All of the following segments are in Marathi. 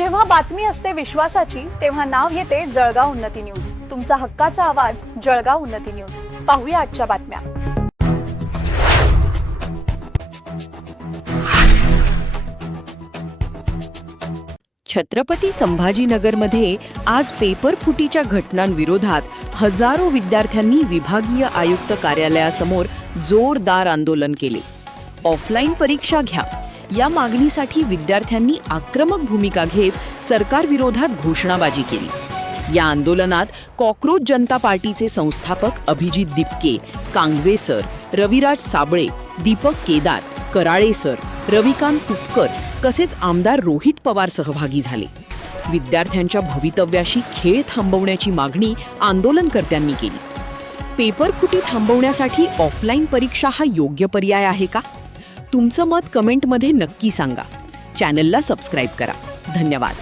जेव्हा बातमी असते विश्वासाची तेव्हा नाव येते जळगाव उन्नती न्यूज. तुमचा हक्काचा आवाज जळगाव उन्नती न्यूज. पाहूया आजच्या बातम्या. छत्रपती संभाजीनगरमध्ये आज पेपर फुटीच्या घटनांविरोधात हजारो विद्यार्थ्यांनी विभागीय आयुक्त कार्यालयासमोर जोरदार आंदोलन केले. ऑफलाईन परीक्षा घ्या या मागणीसाठी विद्यार्थ्यांनी आक्रमक भूमिका घेत सरकारविरोधात घोषणाबाजी केली. या आंदोलनात कॉक्रोच जनता पार्टीचे संस्थापक अभिजित दिपके, कांगवे सर, रविराज साबळे, दीपक केदार, कराळे सर, रविकांत तुपकर तसेच आमदार रोहित पवार सहभागी झाले. विद्यार्थ्यांच्या भवितव्याशी खेळ थांबवण्याची मागणी आंदोलनकर्त्यांनी केली. पेपर फुटी थांबवण्यासाठी ऑफलाईन परीक्षा हा योग्य पर्याय आहे का? तुमचं मत कमेंटमध्ये नक्की सांगा. चॅनलला सबस्क्राईब करा. धन्यवाद.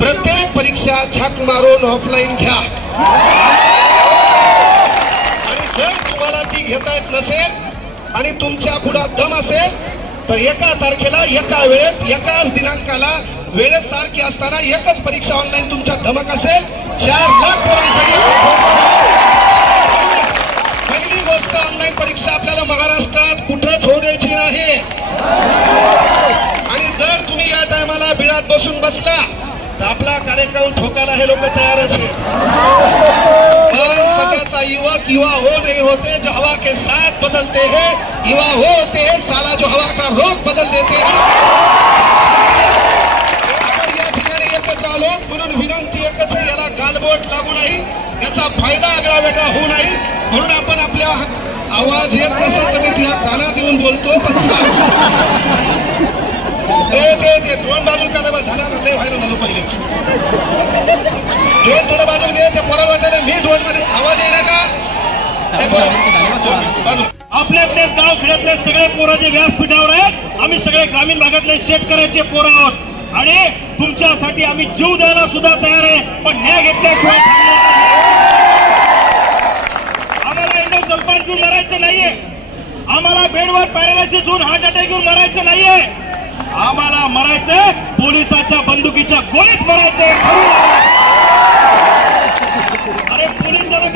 प्रत्येक परीक्षा छाक मारून ऑफलाईन घ्या आणि जर तुम्हाला ती घेता येत नसेल आणि तुमच्या पुढे दम असेल तर एका तारखेला एका वेळेत एकाच दिनांकाला वेळेत सारखी असताना एकच परीक्षा ऑनलाईन तुमच्या धमक असेल 4 लाख पोरांसाठी. पहिली गोष्ट ऑनलाईन परीक्षा आपल्याला महाराष्ट्रात कुठंच होऊ द्यायची नाही आणि जर तुम्ही या टायमाला बिळात बसून बसला तर आपला कार्यक्रम ठोकायला हे लोक तयारच आहेत. पण सगळ्याचा युवक युवा हो नहीं होते जो हवा के साथ बदलते हैं, युवा हो होते हैं साला जो हवा का रोग बदल देते हैं. आपण या ठिकाणी एकत्र आलो म्हणून विनंती एकच आहे, याला गालबोट लागू नाही, याचा फायदा आगळा वेगळा होऊ नाही. म्हणून आपण आपल्या आवाज येत नसेल तर मी तुझ्या कानात येऊन बोलतो. ते ड्रोन बाजून काढा झाला म्हणले व्हायरल झालं पहिलेच. ड्रोन थोडं बाजून घे, ते पोरा वाटायला मी ड्रोन मध्ये आवाज येणार का बाजू. आपल्यातलेच गाव खेड्यातले सगळे पोरं जे व्यासपीठावर आहेत, आम्ही सगळे ग्रामीण भागातले शेतकऱ्याचे पोरं आहोत आणि तुमच्यासाठी आम्ही जीव द्यायला सुद्धा तयार आहे. पण न्याय घेतल्याशिवाय आम्हाला इंडो सल्फान घेऊन मरायचं नाहीये, आम्हाला बेडवर पॅरालायसिस होऊन हार्ट अटॅक घेऊन मरायचं नाहीये, आम्हाला मरायचंय पोलिसाच्या बंदुकीच्या गोळीत मरायचंय. अरे पोलिसाला